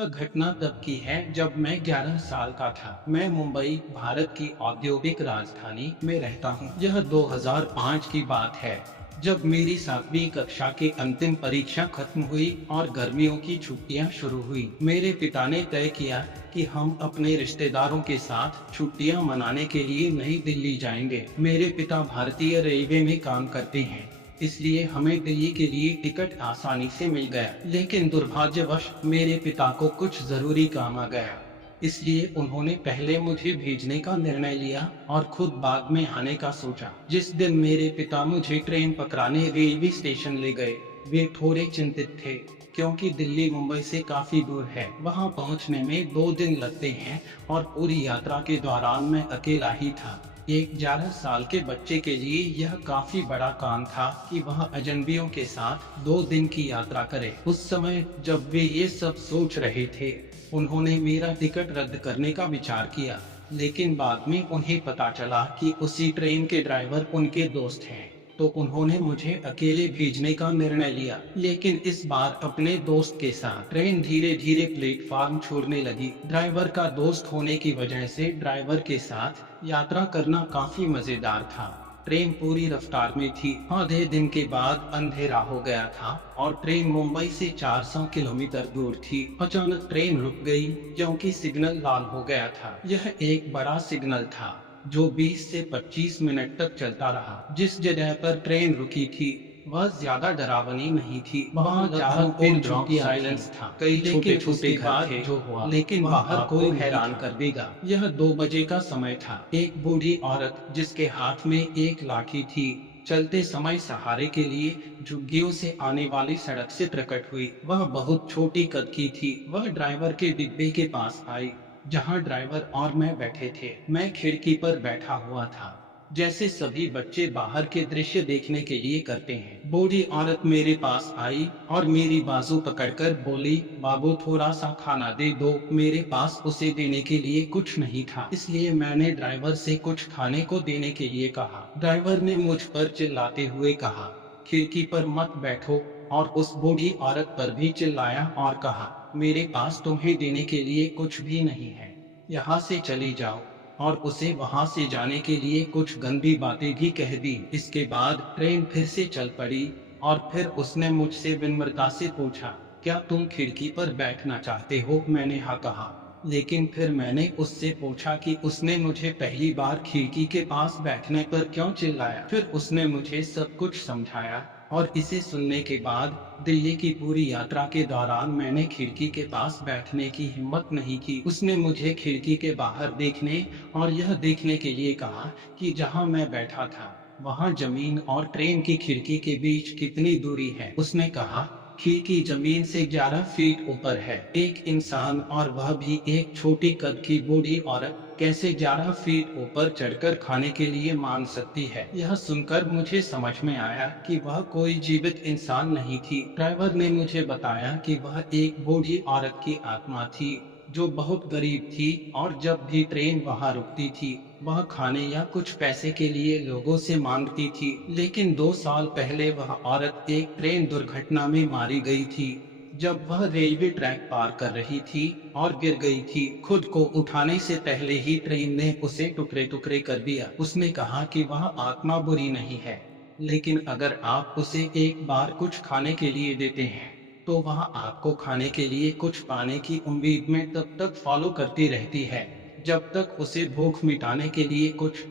यह घटना तब की है जब मैं 11 साल का था। मैं मुंबई, भारत की औद्योगिक राजधानी में रहता हूँ। यह 2005 की बात है, जब मेरी 7वीं कक्षा की अंतिम परीक्षा खत्म हुई और गर्मियों की छुट्टियां शुरू हुई। मेरे पिता ने तय किया कि हम अपने रिश्तेदारों के साथ छुट्टियां मनाने के लिए नई दिल्ली जाएंगे। मेरे पिता भारतीय रेलवे में काम करते हैं, इसलिए हमें दिल्ली के लिए टिकट आसानी से मिल गया। लेकिन दुर्भाग्यवश मेरे पिता को कुछ जरूरी काम आ गया, इसलिए उन्होंने पहले मुझे भेजने का निर्णय लिया और खुद बाद में आने का सोचा। जिस दिन मेरे पिता मुझे ट्रेन पकड़ाने रेलवे स्टेशन ले गए, वे थोड़े चिंतित थे, क्योंकि दिल्ली मुंबई से काफी दूर है। वहां पहुंचने में 2 दिन लगते हैं और पूरी यात्रा के दौरान मैं अकेला ही था। एक 11 साल के बच्चे के लिए यह काफी बड़ा काम था कि वह अजनबियों के साथ 2 दिन की यात्रा करे। उस समय जब वे ये सब सोच रहे थे, उन्होंने मेरा टिकट रद्द करने का विचार किया, लेकिन बाद में उन्हें पता चला कि उसी ट्रेन के ड्राइवर उनके दोस्त हैं, तो उन्होंने मुझे अकेले भेजने का निर्णय लिया। लेकिन इस बार अपने दोस्त के साथ। ट्रेन धीरे धीरे प्लेटफार्म छोड़ने लगी। ड्राइवर का दोस्त होने की वजह से ड्राइवर के साथ यात्रा करना काफी मजेदार था। ट्रेन पूरी रफ्तार में थी। आधे दिन के बाद अंधेरा हो गया था और ट्रेन मुंबई से 400 किलोमीटर दूर थी। अचानक ट्रेन रुक गई, क्योंकि सिग्नल लाल हो गया था। यह एक बड़ा सिग्नल था जो 20 से 25 मिनट तक चलता रहा। जिस जगह पर ट्रेन रुकी थी वह ज्यादा डरावनी नहीं थी। वहाँ चारों ओर चौकी साइलेंस था। कई छोटे छोटे घर थे जो हुआ, लेकिन बाहर कोई हैरान कर देगा। यह 2 बजे का समय था। एक बूढ़ी औरत जिसके हाथ में एक लाठी थी, चलते समय सहारे के लिए झुग्गियों से आने वाली सड़क से प्रकट हुई। वह बहुत छोटी कद की थी। वह ड्राइवर के डिब्बे के पास आई, जहां ड्राइवर और मैं बैठे थे। मैं खिड़की पर बैठा हुआ था, जैसे सभी बच्चे बाहर के दृश्य देखने के लिए करते हैं। बूढ़ी औरत मेरे पास आई और मेरी बाजू पकड़कर बोली, बाबू थोड़ा सा खाना दे दो। मेरे पास उसे देने के लिए कुछ नहीं था, इसलिए मैंने ड्राइवर से कुछ खाने को देने के लिए कहा। ड्राइवर ने मुझ पर चिल्लाते हुए कहा, खिड़की पर मत बैठो, और उस बूढ़ी औरत पर भी चिल्लाया और कहा, मेरे पास तुम्हें देने के लिए कुछ भी नहीं है, यहाँ से चली जाओ। और उसे वहां से जाने के लिए कुछ गंदी बातें भी कह दी। इसके बाद ट्रेन फिर से चल पड़ी और फिर उसने मुझसे विनम्रता से पूछा, क्या तुम खिड़की पर बैठना चाहते हो? मैंने हाँ कहा। लेकिन फिर मैंने उससे पूछा कि उसने मुझे पहली बार खिड़की के पास बैठने पर क्यों चिल्लाया। फिर उसने मुझे सब कुछ समझाया और इसे सुनने के बाद दिल्ली की पूरी यात्रा के दौरान मैंने खिड़की के पास बैठने की हिम्मत नहीं की। उसने मुझे खिड़की के बाहर देखने और यह देखने के लिए कहा कि जहां मैं बैठा था वहां जमीन और ट्रेन की खिड़की के बीच कितनी दूरी है। उसने कहा, खिड़की जमीन से 11 फीट ऊपर है। एक इंसान, और वह भी एक छोटी कद की बूढ़ी औरत, कैसे 11 फीट ऊपर चढ़कर खाने के लिए मान सकती है? यह सुनकर मुझे समझ में आया कि वह कोई जीवित इंसान नहीं थी। ड्राइवर ने मुझे बताया कि वह एक बूढ़ी औरत की आत्मा थी जो बहुत गरीब थी, और जब भी ट्रेन वहां रुकती थी वह खाने या कुछ पैसे के लिए लोगों से मांगती थी। लेकिन 2 साल पहले वह औरत एक ट्रेन दुर्घटना में मारी गई थी, जब वह रेलवे ट्रैक पार कर रही थी और गिर गई थी। खुद को उठाने से पहले ही ट्रेन ने उसे टुकड़े टुकड़े कर दिया। उसने कहा कि वह आत्मा बुरी नहीं है, लेकिन अगर आप उसे एक बार कुछ खाने के लिए देते हैं तो वह आपको खाने के लिए कुछ पाने की उम्मीद में तब तक फॉलो करती रहती है, जब तक उसे भूख मिटाने के लिए कुछ